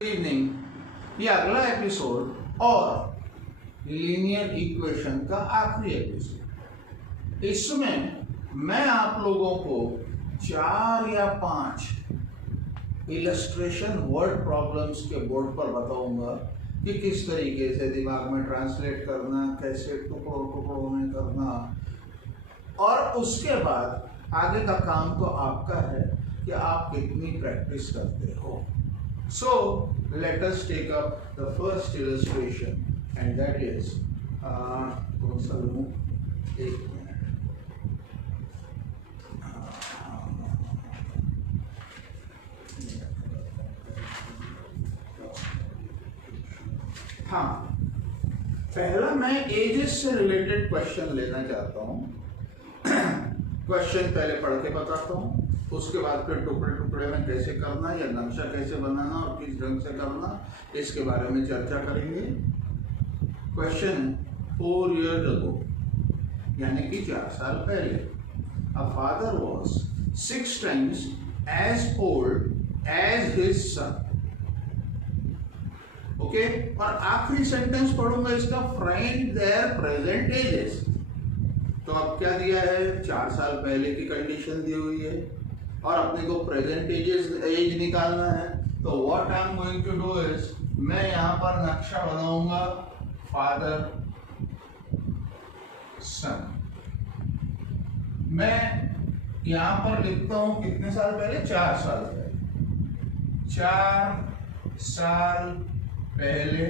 Evening ये अगला episode और लीनियर इक्वेशन का आखिरी एपिसोड। इसमें मैं आप लोगों को 4 या 5 इलस्ट्रेशन वर्ड प्रॉब्लम्स के बोर्ड पर बताऊंगा कि किस तरीके से दिमाग में ट्रांसलेट करना, कैसे टुकड़ों टुकड़ों में करना, और उसके बाद आगे का काम तो आपका है कि आप कितनी प्रैक्टिस करते हो। So let us take up the first illustration, and that is कौन सा लूँ? एक मिनट। हाँ, पहला मैं एजेस से रिलेटेड क्वेश्चन लेना चाहता हूँ। क्वेश्चन पहले पढ़ के बताता हूँ, उसके बाद फिर टुकड़े टुकड़े में कैसे करना या नक्शा कैसे बनाना और किस ढंग से करना, इसके बारे में चर्चा करेंगे। क्वेश्चन 4 years ago, यानी कि 4 साल पहले, a father was 6 times as old as his son. Okay, और आखिरी सेंटेंस पढ़ूंगा इसका, फाइंड देयर प्रेजेंट एजेस। तो अब क्या दिया है? 4 साल पहले की कंडीशन दी हुई है और अपने को प्रेजेंट एज निकालना है। तो what I am going to do is, मैं यहाँ पर नक्शा बनाऊंगा फादर सन। मैं यहाँ पर लिखता हूँ कितने साल पहले? 4 साल पहले। 4 साल पहले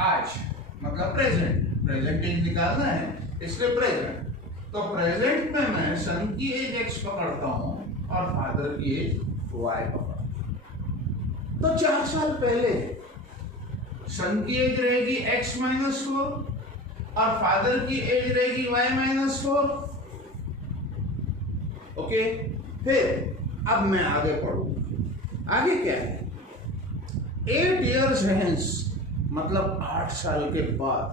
आज मतलब प्रेजेंट एज निकालना है, इसलिए प्रेजेंट। तो प्रेजेंट में मैं सन की एज x पकड़ता हूं और फादर की एज y पकड़ता हूं। तो 4 साल पहले सन की एज रहेगी x-4 और फादर की एज रहेगी y-4। ओके, फिर अब मैं आगे पढ़ूंगा। आगे क्या है? 8 years hence मतलब 8 साल के बाद।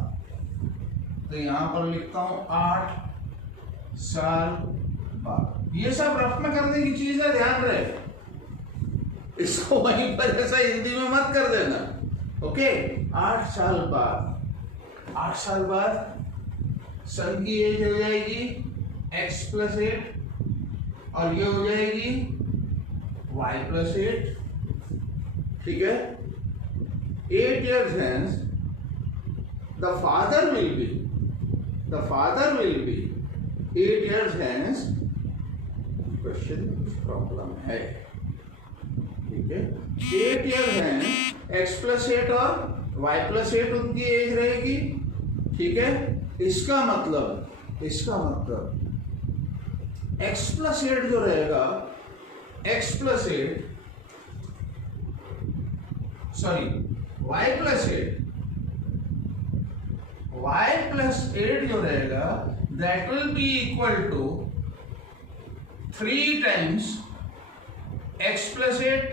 तो यहां पर लिखता हूं 8 साल बाद। ये सब रफ में करने की चीज है, ध्यान रहे, इसको वहीं पर ऐसा हिंदी में मत कर देना। ओके, 8 साल बाद, 8 साल बाद सन की एज हो जाएगी x+8 और ये हो जाएगी y+8। ठीक है, 8 years hence the father will be 8 years hence। Question problem है, ठीक है। 8 years hence x+8 और y+8 उनकी एज रहेगी, ठीक है। इसका मतलब x+8 जो रहेगा, y+8 जो रहेगा that will be equal to 3 times x+8।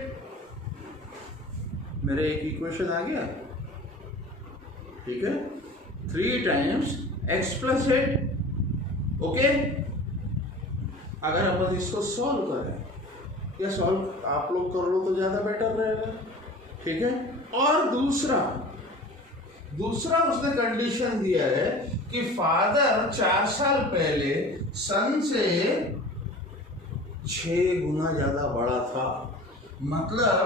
मेरे एक इक्वेशन आ गया, ठीक है। 3 times x+8। ओके, अगर अपन इसको सॉल्व करें, या सॉल्व आप लोग कर लो तो ज्यादा बेटर रहेगा, ठीक है। और दूसरा उसने कंडीशन दिया है कि फादर 4 साल पहले सन से 6 गुना ज्यादा बड़ा था। मतलब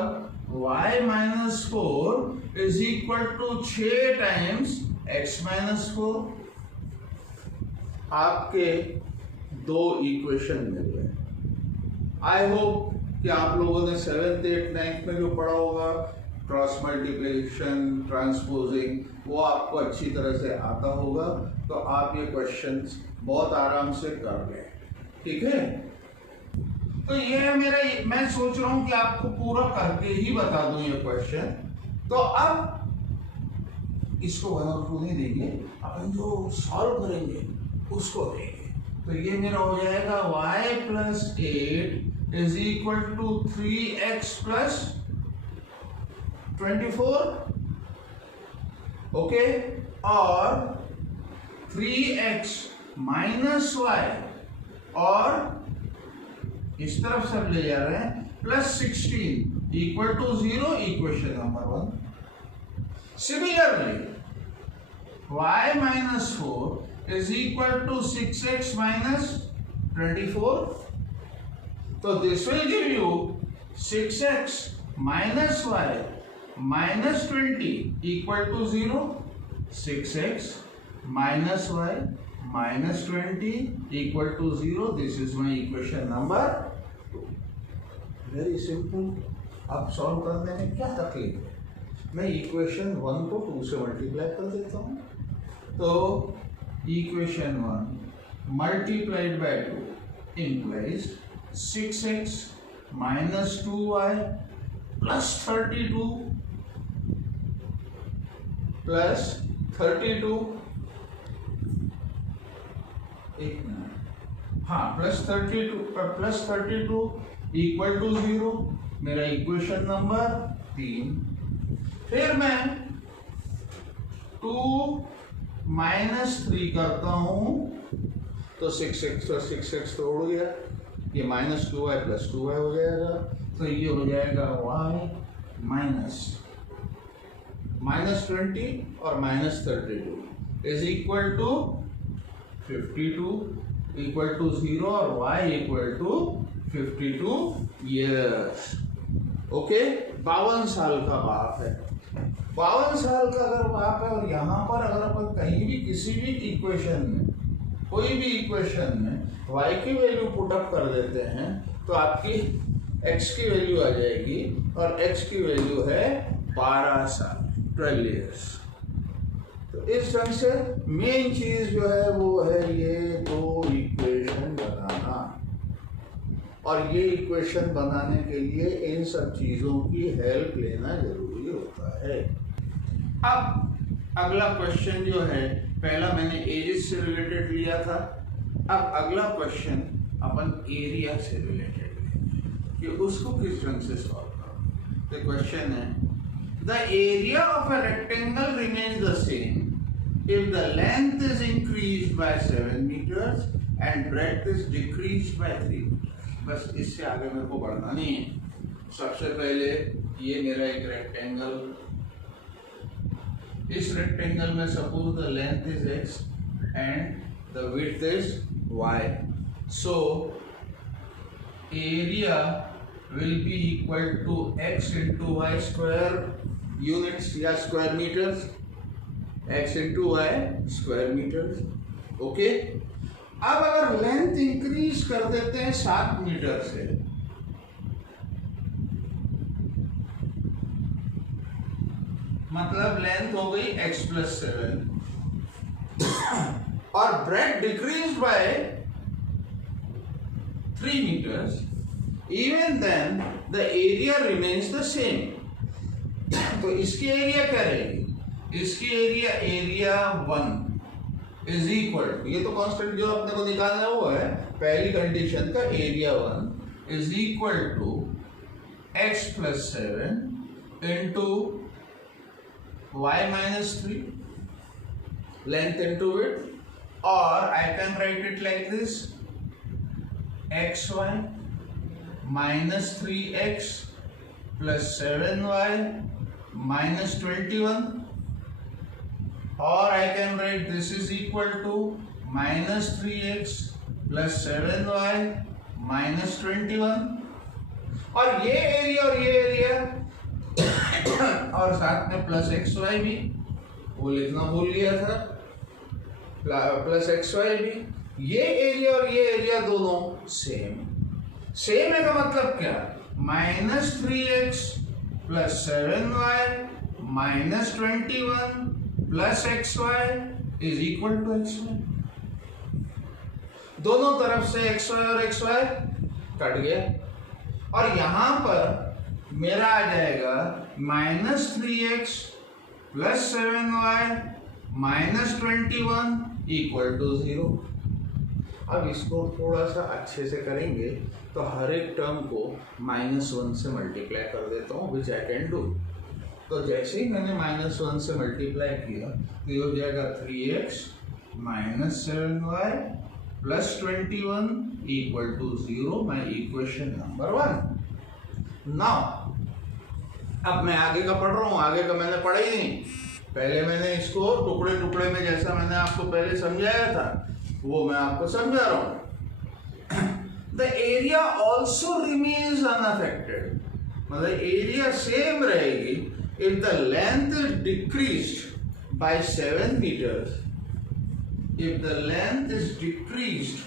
y-4 is equal to 6 times x-4। आपके 2 इक्वेशन मिल गए। आई होप कि आप लोगों ने 7th 8th 9th में जो पढ़ा होगा, क्रॉस मल्टीप्लिकेशन, ट्रांसपोजिंग, वो आपको अच्छी तरह से आता होगा। तो आप ये क्वेश्चंस बहुत आराम से कर लें, ठीक है। तो ये है मेरा, मैं सोच रहा हूं कि आपको पूरा करके ही बता दूं ये क्वेश्चन। तो अब इसको 1 और 2 नहीं देंगे, अपन जो सॉल्व करेंगे उसको देंगे। तो ये मेरा हो जाएगा y+8 is equal to 3x + 24। Okay, और 3x - y और इस तरफ सब ले जा रहे हैं +16 equal to 0, equation number 1. Similarly, y minus 4 is equal to 6x minus 24. So this will give you 6x minus y minus 20 equal to 0. 6x minus y minus 20 equal to 0. This is my equation number 2. Very simple. अब solve करने में क्या तकलीफ है? मैं equation 1 को 2 से multiply कर देता हूँ. तो equation 1 multiplied by 2 implies 6x minus 2y plus 32 plus 32 एक मिनट, हाँ प्लस 32 इक्वल टू 0. मेरा इक्वेशन नंबर 3. फिर मैं 2 माइनस 3 करता हूं तो 6x और 6x तो उड़ गया, ये माइनस 2y प्लस 2y हो जाएगा. तो ये हो जाएगा y माइनस 20 और minus 32 is equal to 52 equal to 0 और y equal to 52 years. Okay, 52 साल का बाप है. 52 साल का अगर बाप है और यहाँ पर अगर अपन कहीं भी किसी भी इक्वेशन में, कोई भी इक्वेशन में y की वैल्यू पुट अप कर देते हैं तो आपकी x की वैल्यू आ जाएगी और x की वैल्यू है 12 साल, 12 ईयर्स. तो इस ढंग से मेन चीज जो है वो है ये दो इक्वेशन बनाना. और ये इक्वेशन बनाने के लिए इन सब चीजों की हेल्प लेना जरूरी होता है. अब अगला क्वेश्चन जो है, पहला मैंने एजेस से रिलेटेड लिया था. अब अगला क्वेश्चन अपन एरिया से रिलेटेड लेंगे कि उसको किस ढंग से सॉल्व करो. तो क्वेश्चन है, the area of a rectangle remains the same if the length is increased by 7 meters and breadth is decreased by 3 meters. बस इससे आगे मेरे को बढ़ना नहीं है. सबसे पहले ये मेरा एक रेक्टेंगल, इस रेक्टेंगल में suppose the length is x and the width is y. So area will be equal to x into y square units या square meters. x into y square meters. Okay, अब अगर length increase कर देते हैं 7 metre से, मतलब length हो गई x प्लस 7 और bread decrease by 3 meters, even then the area remains the same. तो इसकी एरिया क्या रहेगी? इसकी एरिया 1 इज इक्वल टू, ये तो कांस्टेंट जो अपने को निकालना वो है पहली कंडीशन का, area 1 is equal to x plus 7 into y minus 3 length into width. और I can write it like this, xy minus 3x plus 7y minus 21, or I can write this is equal to minus 3x plus 7y minus 21. और ये area और साथ में plus xy भी, वो लिखना भूल गया था, प्लस xy भी. ये एरिया और ये एरिया दोनों सेम है का मतलब क्या? Minus 3x plus 7y minus 21 plus xy is equal to xy. दोनों तरफ से xy और xy कट गया और यहां पर मेरा आ जाएगा minus 3x plus 7y minus 21 equal to 0. अब इसको थोड़ा सा अच्छे से करेंगे तो हर एक टर्म को -1 से मल्टीप्लाई कर देता हूँ, विच आई कैन डू. तो जैसे ही मैंने -1 से मल्टीप्लाई किया तो ये हो जाएगा 3x minus 7y plus 21 equal to 0, my equation number 1. Now अब मैं आगे का पढ़ रहा हूँ, आगे का मैंने पढ़ा ही नहीं। पहले मैंने इसको टुकड़े टुकड़े में जैसा मैंने आपको पहले समझाया था वो मैं आपको समझा रहा हूँ। The area also remains unaffected, मतलब एरिया सेम रहेगी if the length is decreased bye 7 meters, if the length is decreased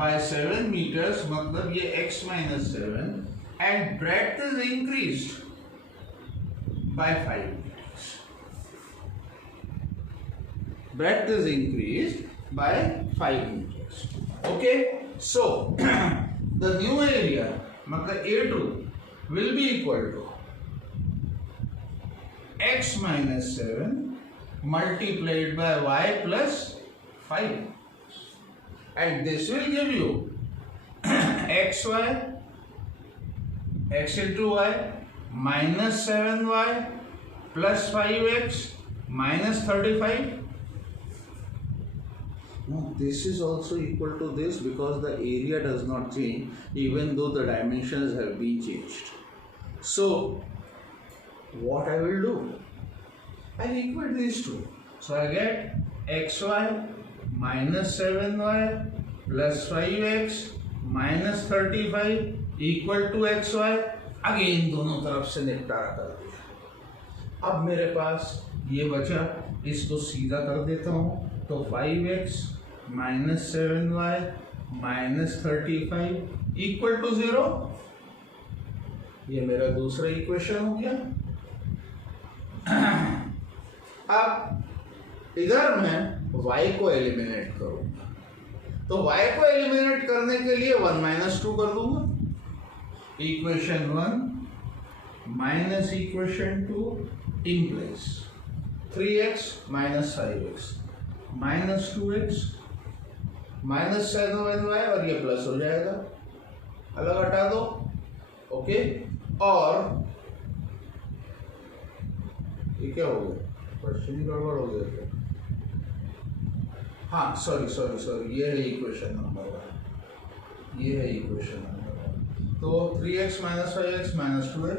by 7 meters, मतलब ये x minus 7, and breadth is increased by 5 meters. Breadth is increased by 5 meters. Okay, so the new area, मतलब A2 will be equal to x minus 7 multiplied by y plus 5, and this will give you xy, x into y minus 7y plus 5x minus 35. Now this is also equal to this because the area does not change even though the dimensions have been changed. So what I will do, I will equate these two. So I get xy minus 7y plus 5x minus 35 equal to xy. Again दोनों तरफ से निपटारा कर दिया। अब मेरे पास ये बचा, इसको सीधा कर देता हूँ तो 5x minus 7y minus 35 equal to 0। ये मेरा दूसरा इक्वेशन हो गया। अब इधर मैं y को एलिमिनेट करूंगा, तो y को एलिमिनेट करने के लिए 1 minus 2 कर दूंगा। Equation 1 minus equation 2 implies 3x minus 5x minus 2x minus 7y और ये प्लस हो जाएगा, अलग हटा दो। ओके, और ये क्या हो गया, क्वेश्चन ही गड़बड़ हो गया क्या? हाँ सॉरी, ये है इक्वेशन नंबर 1, ये है इक्वेशन नंबर 1। तो 3x minus 5x minus 2x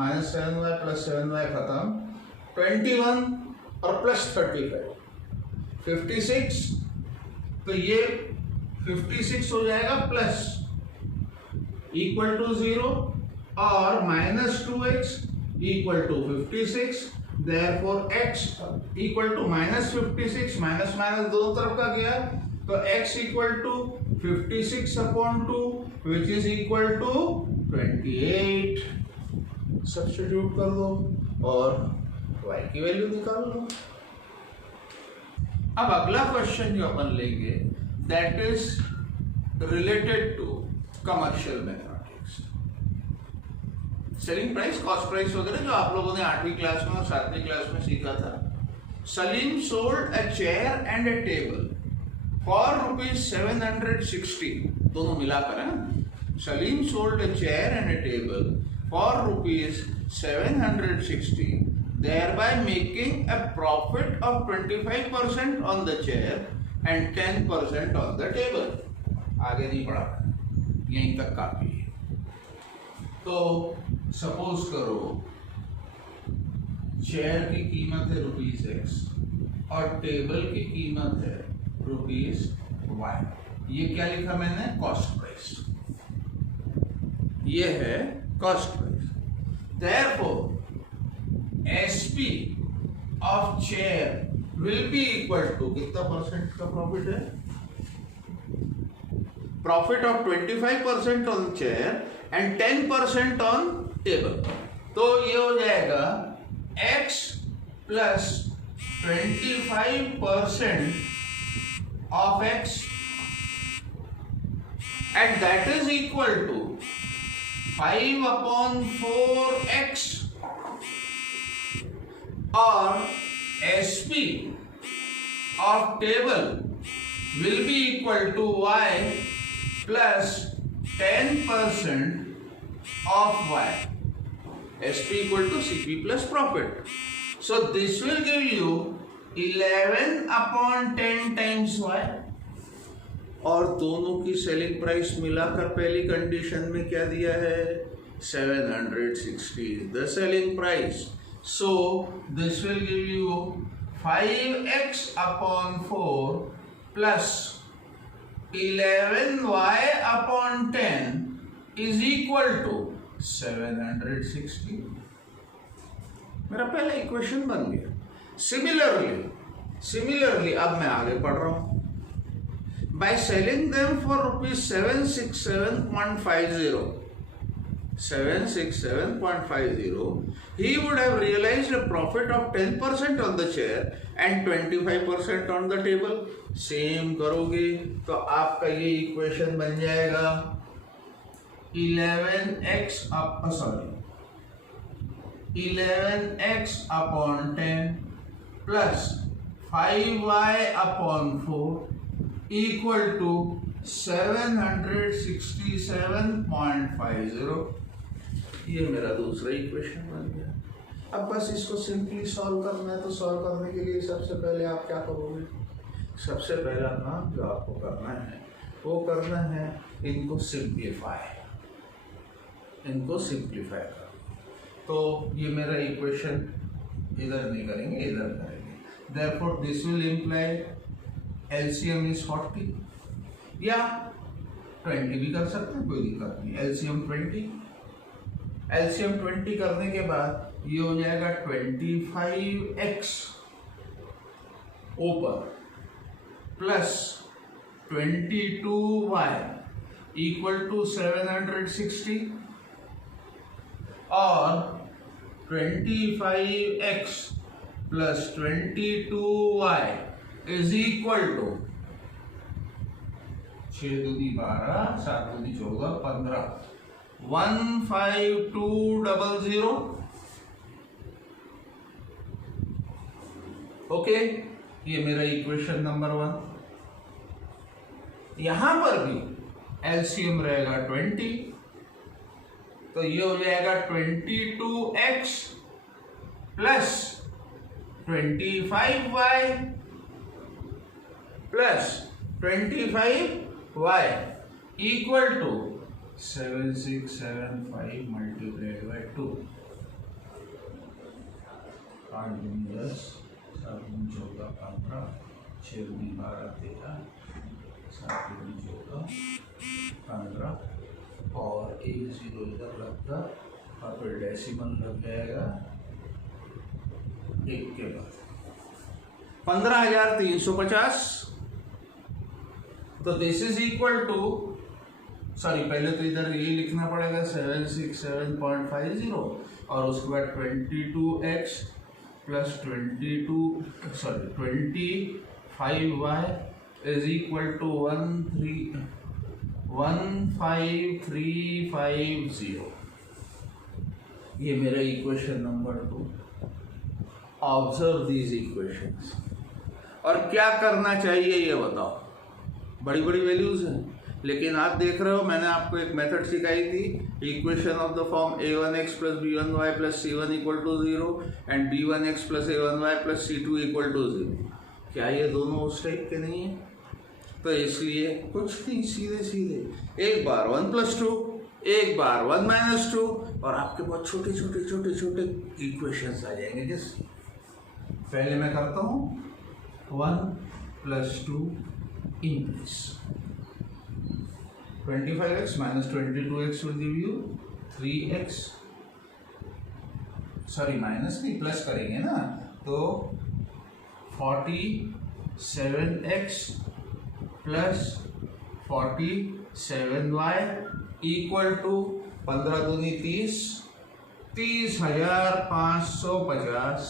minus 7y plus 7y खत्म, 21 और प्लस 35 56, तो ये 56 हो जाएगा प्लस इक्वल टू 0 और minus 2x equal to 56, therefore x equal to minus 56, minus minus दोनों तरफ का गया तो x equal to 56 upon 2 which is equal to 28। Substitute कर दो और y की वैल्यू निकाल लो। अब अगला क्वेश्चन जो अपन लेंगे that is related to commercial mathematics, selling price, cost price वगैरह जो आप लोगों ने 8वीं क्लास में और 7वीं क्लास में सीखा था। Salim sold a chair and a table for ₹760, दोनों मिलाकर है। Salim sold a chair and a table for ₹760, thereby making a profit of 25% on the chair and 10% on the table। आगे नहीं पढ़ा, यहीं तक काफी है। तो सपोज करो चेयर की कीमत है ₹X और टेबल की कीमत है ₹Y। ये क्या लिखा मैंने, कॉस्ट प्राइस, ये है cost price. Therefore SP of chair will be equal to, कितना परसेंट का प्रॉफिट है, profit of 25% on chair and 10% on table. तो ये हो जाएगा x plus 25% of x and that is equal to 5/4x, or SP of table will be equal to y plus 10% of y, SP equal to CP plus profit. So this will give you 11/10 times y। और दोनों की selling price मिलाकर पहली condition में क्या दिया है, 760 is the selling price. So this will give you 5x upon 4 plus 11y upon 10 is equal to 760. मेरा पहला इक्वेशन बन गया. सिमिलरली अब मैं आगे पढ़ रहा हूं. By selling them for rupees 767.50, he would have realized a profit of 10% on the chair and 25% on the table. Same करोगे तो आपका ये इक्वेशन बन जाएगा 11x upon 10 plus 5y upon 4 equal to 767.50. ये मेरा दूसरा इक्वेशन बन गया. अब बस इसको सिंपली सॉल्व करना है. तो सॉल्व करने के लिए सबसे पहले आप क्या करोगे? सबसे पहला काम जो आपको करना है वो करना है इनको सिंप्लीफाई करो. तो ये मेरा इक्वेशन इधर नहीं करेंगे, इधर करेंगे. Therefore this will imply LCM is 40 या 20 भी कर सकते हैं, कोई दिक्कत नहीं. LCM 20 करने के बाद ये हो जाएगा 25x ऊपर प्लस 22y इक्वल टू 760 और 25x plus 22y is equal to 6 दूनी 12, 7 दूनी 14, 15, 15200. ओके, ये मेरा इक्वेशन नंबर 1. यहां पर भी एलसीएम रहेगा 20, तो ये हो जाएगा 22x plus 25y plus 25y equal to 7675 multiplied by 2. 8 दूनी 10, 7 दूनी 14, 15, 6 दूनी 12, 13, 7 दूनी 14, 15 और 1 0 इधर लगता और फिर डेसिमल लग जाएगा 1 के बाद 15,350. तो this is equal to, sorry पहले तो इधर ये लिखना पड़ेगा 767.50 और उसके बाद 22x plus 25y is equal to 15350. ये मेरा equation number 2. Observe these equations. और क्या करना चाहिए ये बताओ. बड़ी बड़ी वैल्यूज हैं, लेकिन आप देख रहे हो मैंने आपको एक मेथड सिखाई थी. Equation of the form a1x plus b1y plus c1 equal to 0 and b1x plus a1y plus c2 equal to 0. क्या ये दोनों उस टाइप के नहीं है? तो इसलिए कुछ नहीं, सीधे सीधे एक बार 1 प्लस 2, एक बार 1 माइनस 2 और आपके पास छोटे छोटे इक्वेशंस आ जाएंगे. जिस पहले मैं करता हूँ 1 plus 2 increase 25x minus 22x will give you 3x. Sorry minus नहीं, प्लस करेंगे ना, तो 47x plus 47y equal to 15 दूनी 30, 30,550.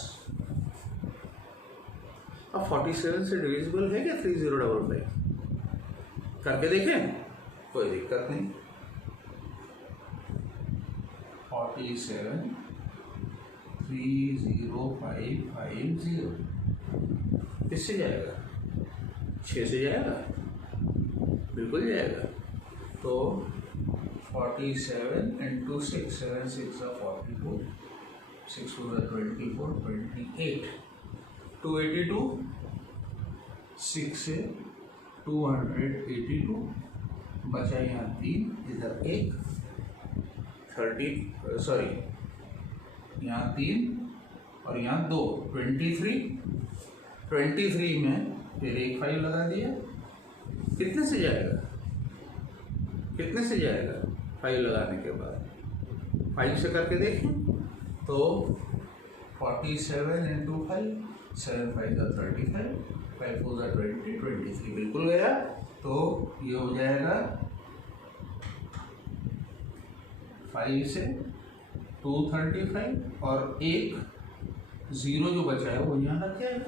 अब 47 से डिविजिबल है क्या 3055? करके देखें, कोई दिक्कत नहीं. 47 30550 किससे जाएगा? 6 से जाएगा, बिल्कुल जाएगा. तो 47 इंटू 6, 7 6 44, 6 4 24, 28, 282, 6 से 282 बचा यहाँ 3, इधर 1, यहाँ 3 और यहाँ 2, 23 में फिर एक 5 लगा दिया। कितने से जाएगा 5 लगाने के बाद? 5 से करके देखें तो 47 इंटू 5, 7 5 35, 5 4 20, 23 बिल्कुल गया। तो ये हो जाएगा 5 से 235 और एक 0 जो बचा है वो यहाँ रख जाएगा।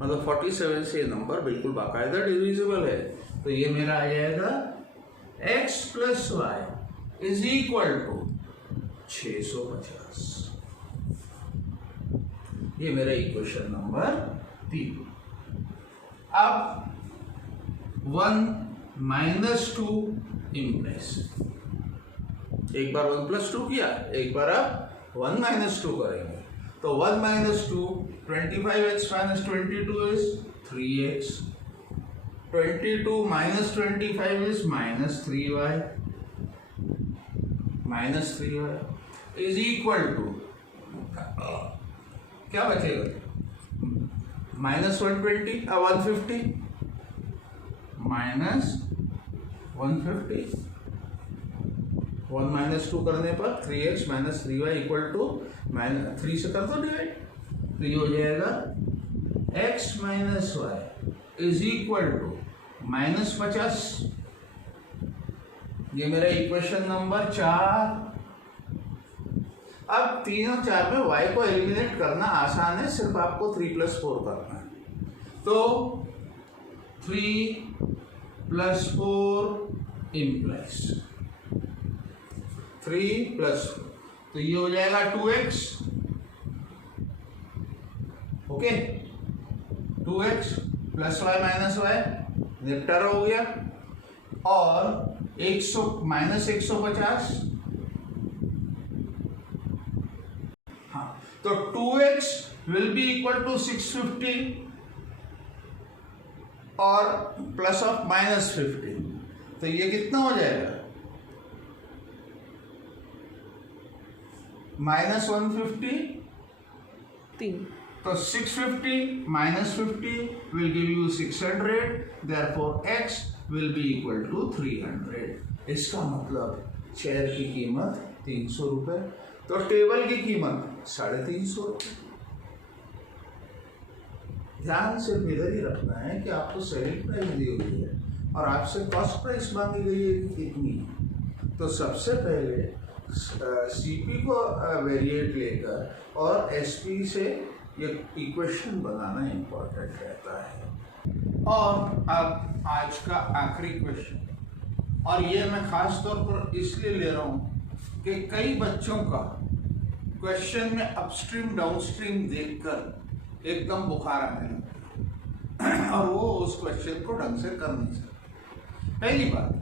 मतलब 47 से ये नंबर बिल्कुल बाकायदा डिविजिबल है। तो ये मेरा आ जाएगा x plus y is equal to 650। ये मेरा इक्वेशन नंबर 3। अब 1 - 2 इम्प्रेस, एक बार 1 + 2 किया, एक बार अब 1 - 2 करेंगे। तो 1 - 2, 25x - 22 is 3x, 22 - 25 is -3y, is equal to क्या बचेगा? -120 150 -150, 1 - 2 करने पर 3x - 3y इक्वल टू 3 से कर दो डिवाइड। तो ये हो जाएगा x - y is equal to -50। ये मेरा इक्वेशन नंबर 4। अब 3 और 4 में y को एलिमिनेट करना आसान है, सिर्फ आपको 3 + 4 करना है। तो 3 + 4 इम्प्लाइज 3 + 4, तो ये हो जाएगा 2x। Okay, 2x + y - y निपटारा हो गया। और 100 - 150, हाँ, तो 2x will be equal to 650 और प्लस ऑफ -50, तो ये कितना हो जाएगा? -150, 3, तो 650 - 50 will give you 600, therefore x will be equal to 300। इसका मतलब शेयर की कीमत 300 रुपये, तो टेबल की कीमत 350 रुपये। ध्यान सिर्फ इधर ही रखना है कि आपको सेलिंग प्राइस दी हुई है और आपसे कॉस्ट प्राइस मांगी गई है कि कितनी है। तो सबसे पहले सीपी को वेरिएट लेकर और एसपी से ये इक्वेशन बनाना इम्पोर्टेंट रहता है। और अब आज का आखिरी क्वेश्चन, और ये मैं खास तौर पर इसलिए ले रहा हूँ कि कई बच्चों का क्वेश्चन में अपस्ट्रीम डाउनस्ट्रीम देखकर एकदम बुखार आने लगता है और वो उस क्वेश्चन को ढंग से कर नहीं सकते। पहली बात,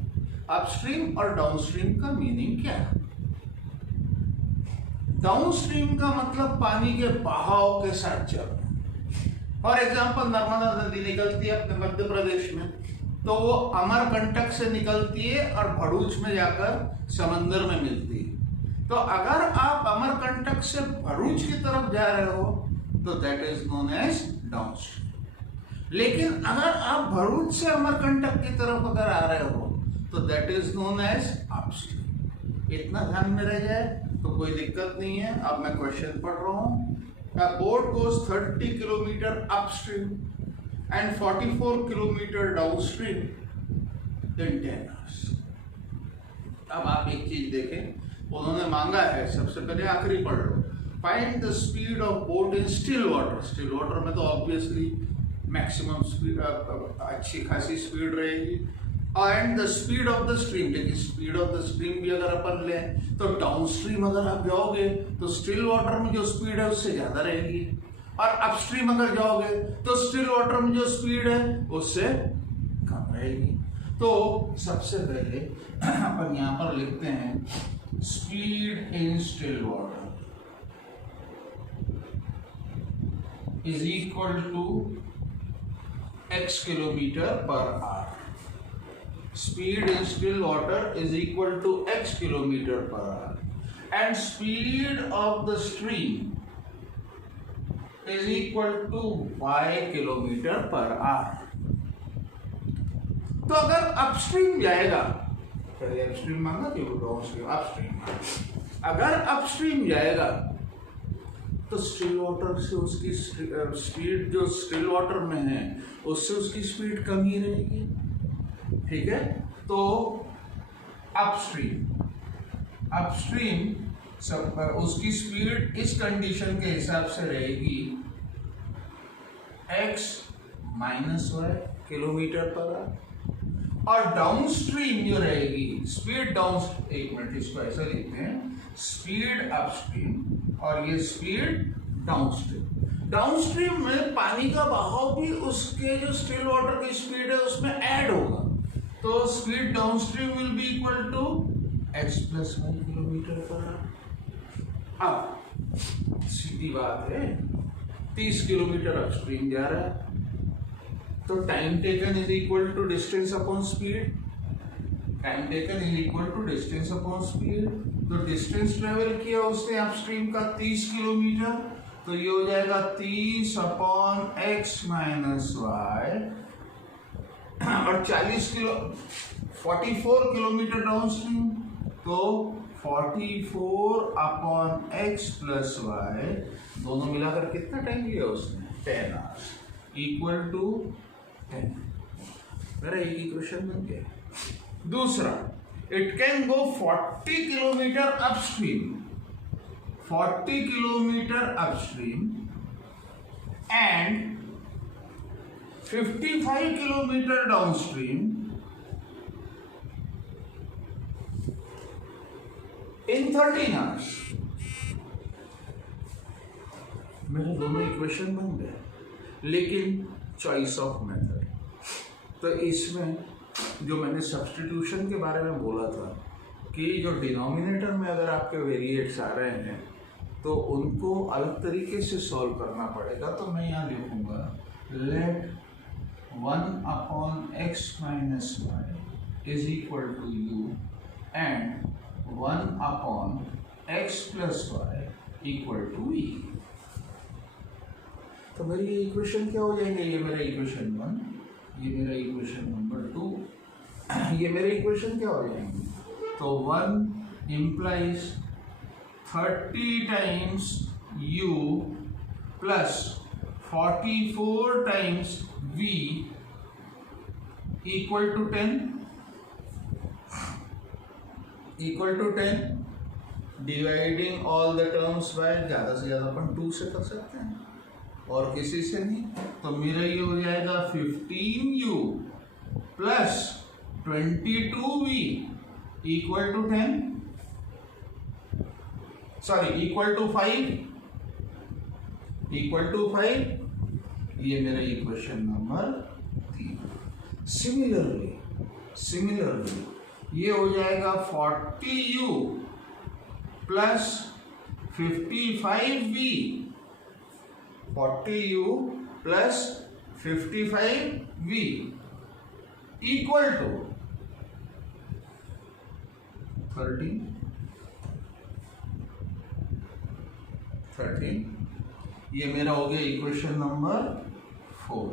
अपस्ट्रीम और डाउनस्ट्रीम का मीनिंग क्या है? डाउनस्ट्रीम का मतलब पानी के बहाव के साथ चलना। फॉर एग्जाम्पल, नर्मदा नदी निकलती है अपने मध्य प्रदेश में, तो वो अमरकंटक से निकलती है और भरूच में जाकर समंदर में मिलती है। तो अगर आप अमरकंटक से भरूच की तरफ जा रहे हो तो that is known as downstream. लेकिन अगर आप भरूच से अमरकंटक की तरफ अगर आ रहे हो तो that is known as upstream. इतना ध्यान में रह जाए तो कोई दिक्कत नहीं है। अब मैं क्वेश्चन पढ़ रहा हूँ। A boat goes 30 kilometre upstream and 44 kilometre downstream in 10 hours। अब आप एक चीज देखें, उन्होंने मांगा है, सबसे पहले आखिरी पढ़ लो, find the speed of boat in still water. Still water में तो ऑब्वियसली मैक्सिमम स्पीड, अच्छी खासी स्पीड रहेगी, and the speed of the stream. लेकिन स्पीड ऑफ द स्ट्रीम भी अगर अपन लें तो डाउनस्ट्रीम अगर आप जाओगे तो स्टिल वाटर में जो स्पीड है उससे ज्यादा रहेगी, और अपस्ट्रीम अगर जाओगे तो स्टिल वाटर में जो स्पीड है उससे कम रहेगी। तो सबसे पहले अपन यहाँ पर लिखते हैं speed in still water is equal to x kilometre per hour. Speed in still water is equal to x kilometre per hour. and speed of the stream is equal to 5 kilometre per hour. तो अगर upstream जाएगा, पहले upstream मांगा कि वो downstream, upstream, अगर upstream जाएगा तो स्टिल वाटर से उसकी स्पीड जो स्टिल वाटर में है उससे उसकी स्पीड कम ही रहेगी, ठीक है। तो अपस्ट्रीम सब उसकी स्पीड इस कंडीशन के हिसाब से रहेगी x minus y kilometre per hour, और डाउनस्ट्रीम जो रहेगी स्पीड डाउन, एक मिनट इसको ऐसा लिखते हैं, स्पीड अपस्ट्रीम और ये स्पीड डाउनस्ट्रीम। डाउनस्ट्रीम में पानी का बहाव भी उसके जो स्टिल वाटर की स्पीड है उसमें ऐड होगा, तो speed downstream will be equal to x plus y kilometre per hour. अब सीधी बात है, 30 किलोमीटर अपस्ट्रीम जा रहा है, तो time taken is equal to distance upon speed, time taken is equal to distance upon speed. तो डिस्टेंस ट्रेवल किया उसने अपस्ट्रीम का 30 किलोमीटर, तो ये हो जाएगा 30 अपॉन x माइनस वाई, और 44 किलोमीटर डाउनस्ट्रीम, तो 44 अपॉन x प्लस वाई, दोनों मिलाकर कितना टाइम लिया उसने, 10 आवर्स, इक्वल टू 10। मेरा एक इक्वेशन बन गया। दूसरा, it can go 40 kilometre upstream, 40 kilometre upstream and 55 kilometre downstream in 13 hours। मेरे दोनों इक्वेशन बन गए, लेकिन चॉइस ऑफ मेथड। तो इसमें जो मैंने सब्स्टिट्यूशन के बारे में बोला था कि जो डिनोमिनेटर में अगर आपके वेरिएट्स आ रहे हैं तो उनको अलग तरीके से सॉल्व करना पड़ेगा। तो मैं यहाँ लिखूंगा let 1 upon x minus y is equal to u and 1 upon x plus y equal to e। तो मेरी ये इक्वेशन क्या हो जाएंगे, ये मेरा इक्वेशन 1, ये मेरा इक्वेशन नंबर 2, ये मेरे इक्वेशन क्या हो जाएंगे। तो 1 implies 30 times u plus 44 times v equal to 10, equal to 10, dividing all the terms by, ज़्यादा से ज़्यादा अपन 2 से कर सकते हैं और किसी से नहीं। तो मेरा ये हो जाएगा 15u plus 22v equal to 10, sorry equal to 5, equal to 5। ये मेरा इक्वेशन नंबर 3। सिमिलरली ये हो जाएगा 40u plus 55v, 40u plus 55v equal to 13। ये मेरा हो गया इक्वेशन नंबर 4।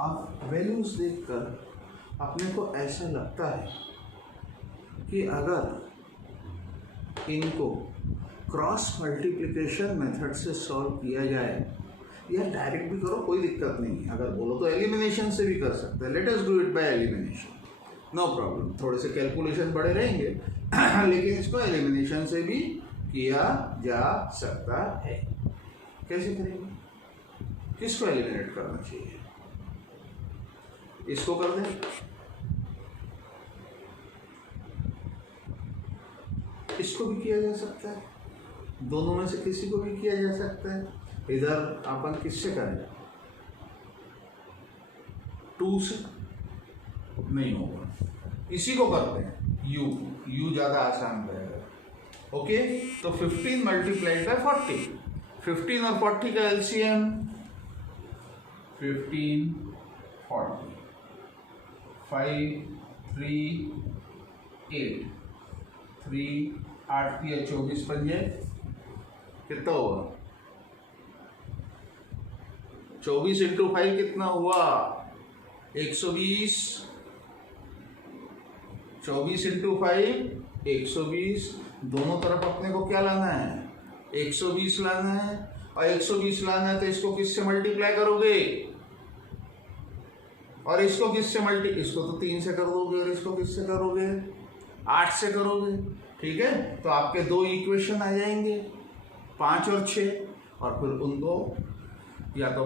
अब वैल्यूज देखकर अपने को ऐसा लगता है कि अगर इनको क्रॉस मल्टीप्लिकेशन मेथड से सॉल्व किया जाए या डायरेक्ट भी करो कोई दिक्कत नहीं है, अगर बोलो तो एलिमिनेशन से भी कर सकते हैं। Let us do it by elimination, no problem. थोड़े से कैलकुलेशन बड़े रहेंगे लेकिन इसको एलिमिनेशन से भी किया जा सकता है। कैसे करेंगे, किसको एलिमिनेट करना चाहिए, इसको कर दें, इसको भी किया जा सकता है, दोनों में से किसी को भी किया जा सकता है। इधर अपन किससे करें, 2 से नहीं होगा, इसी को करते हैं u ज़्यादा आसान रहेगा। ओके, तो 15 मल्टीप्लाइड बाय 40, 15 और 40 का एलसीएम 15, 40, 5, 3, 8, 3, 8 या 24 पंजे कितना हुआ? 24 इंटू 5 कितना हुआ? 120। 24 इंटू 5 120। दोनों तरफ अपने को क्या लाना है? 120 लाना है। और 120 लाना है तो इसको किससे मल्टीप्लाई करोगे? और इसको किससे इसको तो 3 से कर दोगे और इसको किससे करोगे? 8 से करोगे। ठीक है, तो आपके दो इक्वेशन आ जाएंगे, 5 और 6, और फिर उनको या तो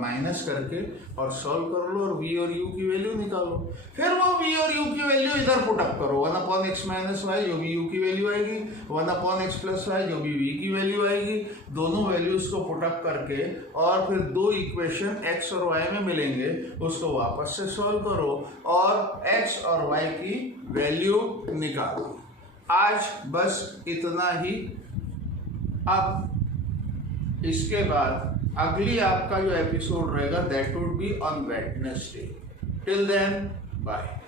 माइनस करके और सॉल्व कर लो और v और u की वैल्यू निकालो। फिर वो v और u की वैल्यू इधर पुट अप करो, 1/x माइनस वाई जो भी u की वैल्यू आएगी, 1/x प्लस वाई जो भी v की वैल्यू आएगी। दोनों वैल्यूज को पुट अप करके और फिर दो इक्वेशन x और y में मिलेंगे, उसको वापस से सॉल्व करो और x और y की वैल्यू निकालो। आज बस इतना ही। अब इसके बाद अगली आपका जो एपिसोड रहेगा that would be on Wednesday. Till then bye.